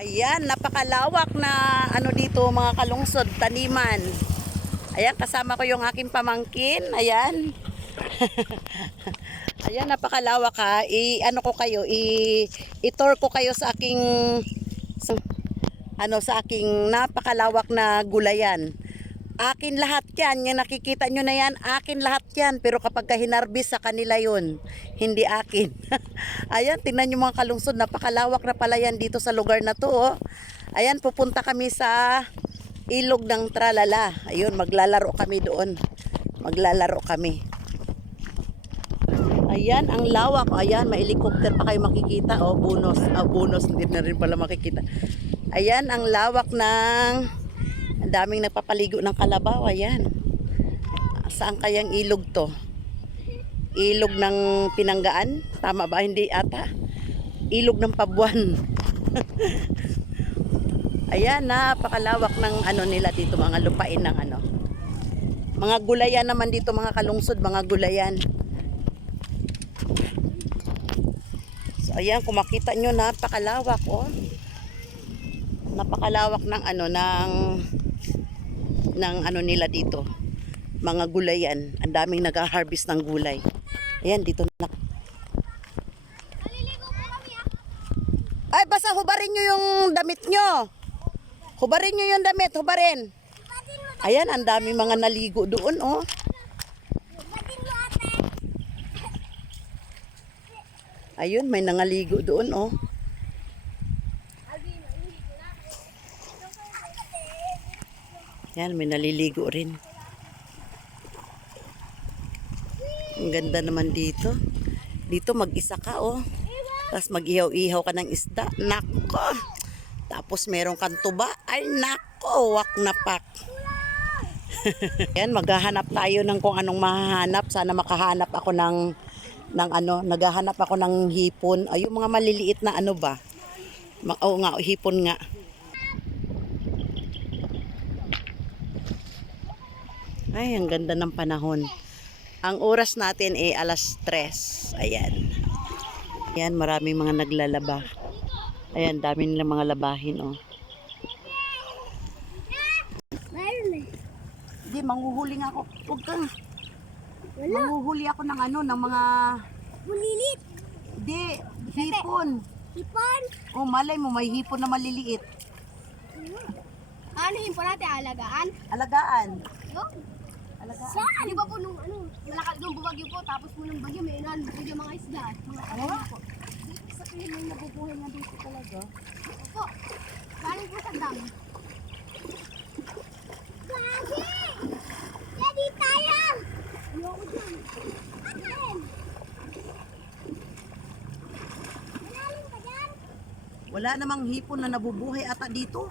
Ayan, napakalawak na ano dito mga kalungsod, taniman. Ayan, kasama ko yung aking pamangkin. Ayan. Ayan, napakalawak ha. Ano ko kayo, i-tour ko kayo sa aking sa aking napakalawak na gulayan. Akin lahat yan, yung nakikita nyo na yan, akin lahat yan. Pero kapag hinarbis sa kanila yun, hindi akin. Ayan, tingnan nyo mga kalungsod, napakalawak na pala yan dito sa lugar na to. Oh. Ayan, pupunta kami sa ilog ng Tralala. Ayun, maglalaro kami doon. Maglalaro kami. Ayan, ang lawak. Ayan, may helicopter pa kayo makikita. Oh, bonus. Bonus, hindi na rin pala makikita. Ayan, ang lawak ng... Ang daming nagpapaligo ng kalabaw. Ayan. Saan kayang ilog to? Ilog ng Pinanggaan? Tama ba? Hindi ata. Ilog ng Pabuan. Ayan, napakalawak ng ano nila dito, mga lupain ng ano. Mga gulayan naman dito, mga kalungsod, mga gulayan. So, ayan, kung makita nyo, napakalawak, oh. Napakalawak ng ano, ng ano nila dito. Mga gulayan. Ang daming nag-harvest ng gulay. Ayan, dito na. Ay, basta hubarin nyo yung damit nyo. Hubarin nyo yung damit, hubarin. Ayan, ang daming mga naligo doon, oh. Ayun, may nangaligo doon, oh. Yan, may naliligo rin. Ang ganda naman dito. Dito mag-isa ka, oh. Tapos mag-ihaw-ihaw ka ng isda. Nako! Tapos meron kang tuba. Ay, nako! Wak na pak. Yan, maghahanap tayo ng kung anong mahahanap. Sana makahanap ako ng ano. Naghahanap ako ng hipon. Ay, yung mga maliliit na ano ba? Oo nga, hipon nga. Ay, ang ganda ng panahon. Ang oras natin ay 3:00. Ayan. Ayan, maraming mga naglalaba. Ayan, dami nilang mga labahin, oh. Hindi, manghuhuli nga ako. Huwag ka. Manghuhuli ako ng ano, ng mga... Bulilit. Hindi, hipon. Hipon. Oh, malay mo, may hipon na maliliit. Ano hipon natin? Alagaan? Alagaan. Yung? Alagaan. Saan? Di ba po nung ano, malakal doon bumagyo po, tapos po nung bagyo, may inan, yung mga isda. Mga ano po. Sa tingin mo nabubuhay na dito talaga. Opo. Galing po sa dam. Lagi! Ready tayo! Ayoko dyan. Akin! Malalim pa dyan? Wala namang hipon na nabubuhay ata dito.